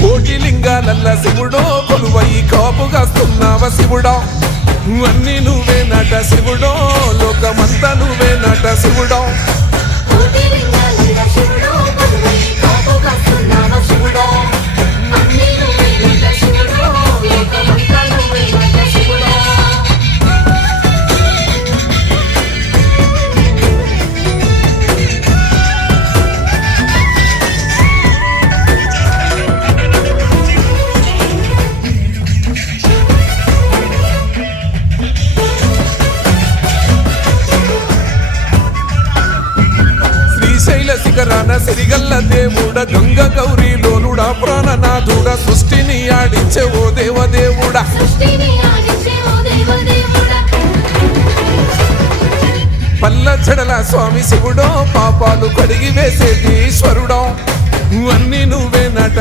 కోటి లింగాలల్ల శివుడో కొలువై కాపుగాస్తున్నావ శివుడా అన్ని నువ్వే నట శివుడో లోకమంతా నువ్వే నట శివుడో శ్రీశైల శిఖరాన సిరిగల్ల దేవుడ గంగ గౌరీ లోలుడా ప్రాణనాథుడ సృష్టిని ఆడించే ఓ దేవదేవుడా పల్ల చెడల స్వామి శివుడో పాపాలు కడిగి వేసేటి ఈశ్వరుడో అన్ని నువ్వే నట